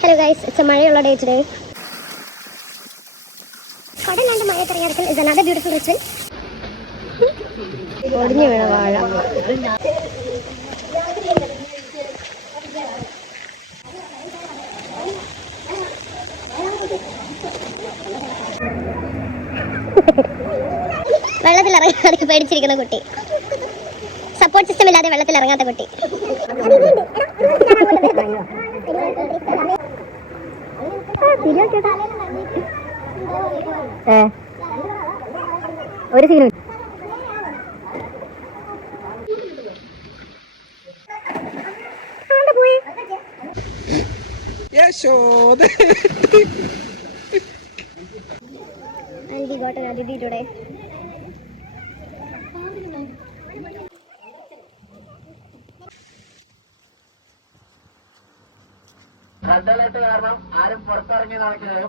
Hello guys, it's a മഴയുള്ള day today. കടലാണ്ട് മഴ തയ്യാറക്കൽ is another beautiful ritual. ഒടിഞ്ഞു വീണ വാഴ. വെള്ളത്തിൽ ഇറങ്ങാതെ പേടിച്ചിരിക്കുന്ന കുട്ടി. സപ്പോർട്ട് സിസ്റ്റം ഇല്ലാതെ വെള്ളത്തിൽ ഇറങ്ങാത്ത കുട്ടി. ഒരു സീനും And we got an Aditi today. Red alert കാരണം ആരും പുറത്തിറങ്ങി നടക്കുന്നത്